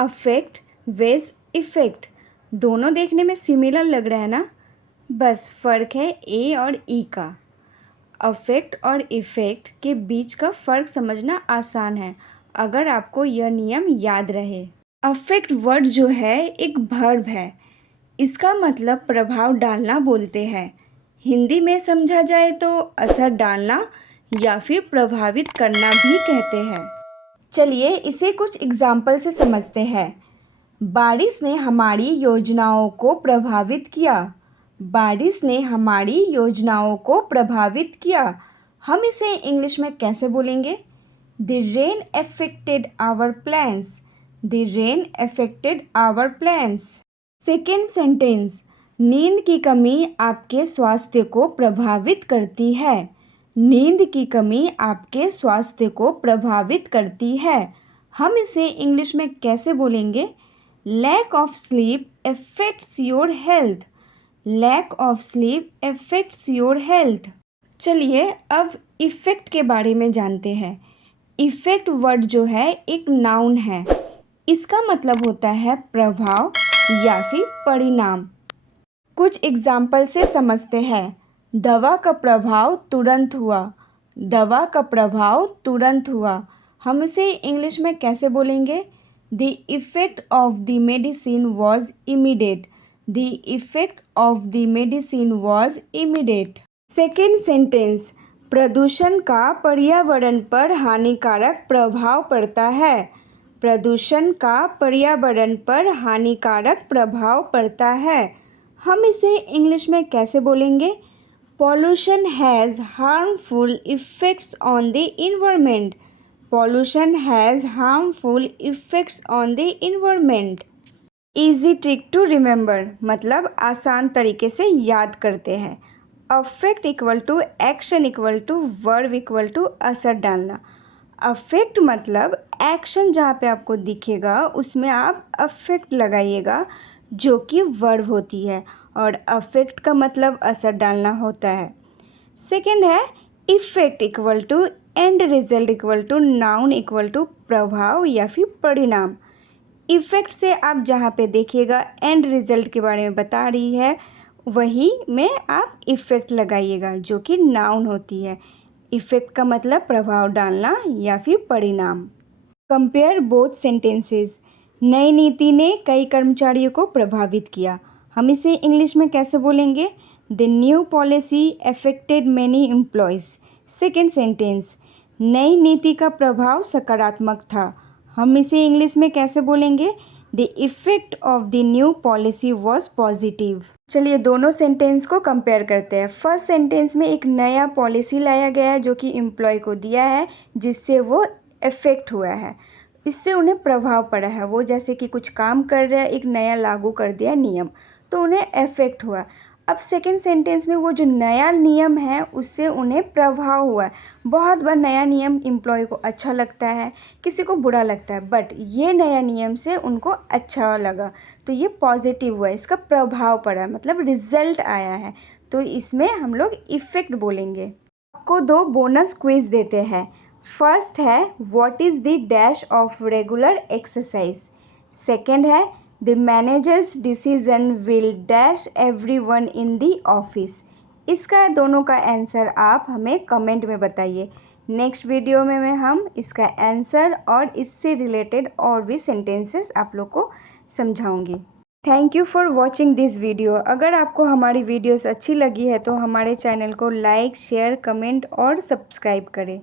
Affect veg effect दोनों देखने में सिमिलर लग रहा है ना, बस फ़र्क है ए और ई का। अफेक्ट और इफ़ेक्ट के बीच का फ़र्क समझना आसान है अगर आपको यह नियम याद रहे। अफेक्ट वर्ड जो है एक वर्ब है, इसका मतलब प्रभाव डालना बोलते हैं। हिंदी में समझा जाए तो असर डालना या फिर प्रभावित करना भी कहते हैं। चलिए इसे कुछ एग्जाम्पल से समझते हैं। बारिश ने हमारी योजनाओं को प्रभावित किया। बारिश ने हमारी योजनाओं को प्रभावित किया। हम इसे इंग्लिश में कैसे बोलेंगे? The rain affected our plans. The rain affected our plans. Second sentence, नींद की कमी आपके स्वास्थ्य को प्रभावित करती है। नींद की कमी आपके स्वास्थ्य को प्रभावित करती है। हम इसे इंग्लिश में कैसे बोलेंगे? Lack of sleep affects your health. Lack of sleep affects your health. चलिए अब इफ़ेक्ट के बारे में जानते हैं। इफ़ेक्ट वर्ड जो है एक नाउन है, इसका मतलब होता है प्रभाव या फिर परिणाम। कुछ एग्जाम्पल से समझते हैं। दवा का प्रभाव तुरंत हुआ। दवा का प्रभाव तुरंत हुआ। हम इसे इंग्लिश में कैसे बोलेंगे? The effect of the medicine was immediate. The effect of the medicine was immediate. Second sentence, प्रदूषण का पर्यावरण पर हानिकारक प्रभाव पड़ता है। प्रदूषण का पर्यावरण पर हानिकारक प्रभाव पड़ता है। हम इसे इंग्लिश में कैसे बोलेंगे? Pollution has harmful effects on the environment. Pollution has harmful effects on the environment. Easy trick to remember मतलब आसान तरीके से याद करते हैं। Affect equal to action equal to verb equal to असर डालना। अफेक्ट मतलब एक्शन जहाँ पे आपको दिखेगा उसमें आप अफेक्ट लगाइएगा जो कि वर्ब होती है, और अफेक्ट का मतलब असर डालना होता है। सेकंड है effect equal to end result equal to noun equal to प्रभाव या फिर परिणाम। इफ़ेक्ट से आप जहाँ पे देखिएगा एंड रिजल्ट के बारे में बता रही है, वही में आप इफ़ेक्ट लगाइएगा जो कि नाउन होती है। इफ़ेक्ट का मतलब प्रभाव डालना या फिर परिणाम। Compare both sentences. नई नीति ने कई कर्मचारियों को प्रभावित किया। हम इसे इंग्लिश में कैसे बोलेंगे? The new policy affected many employees. Second sentence, नई नीति का प्रभाव सकारात्मक था। हम इसे इंग्लिश में कैसे बोलेंगे? The effect of the new policy was positive. चलिए दोनों सेंटेंस को कंपेयर करते हैं। फर्स्ट सेंटेंस में एक नया पॉलिसी लाया गया है जो कि एम्प्लॉय को दिया है, जिससे वो इफ़ेक्ट हुआ है, इससे उन्हें प्रभाव पड़ा है। वो जैसे कि कुछ काम कर रहे हैं, एक नया लागू कर दिया नियम, तो उन्हें इफ़ेक्ट हुआ। अब सेकेंड सेंटेंस में वो जो नया नियम है उससे उन्हें प्रभाव हुआ है। बहुत बार नया नियम एम्प्लॉय को अच्छा लगता है, किसी को बुरा लगता है, बट ये नया नियम से उनको अच्छा लगा, तो ये पॉजिटिव हुआ, इसका प्रभाव पड़ा, मतलब रिजल्ट आया है, तो इसमें हम लोग इफ़ेक्ट बोलेंगे। आपको दो बोनस क्विज देते हैं। फर्स्ट है what is the dash of regular exercise. Second है the manager's decision will dash everyone in the office. इसका दोनों का आंसर आप हमें कमेंट में बताइए। नेक्स्ट वीडियो में हम इसका आंसर और इससे रिलेटेड और भी सेंटेंसेस आप लोग को समझाऊंगी। Thank you for watching this video. अगर आपको हमारी वीडियोस अच्छी लगी है तो हमारे चैनल को लाइक, शेयर, कमेंट और सब्सक्राइब करें।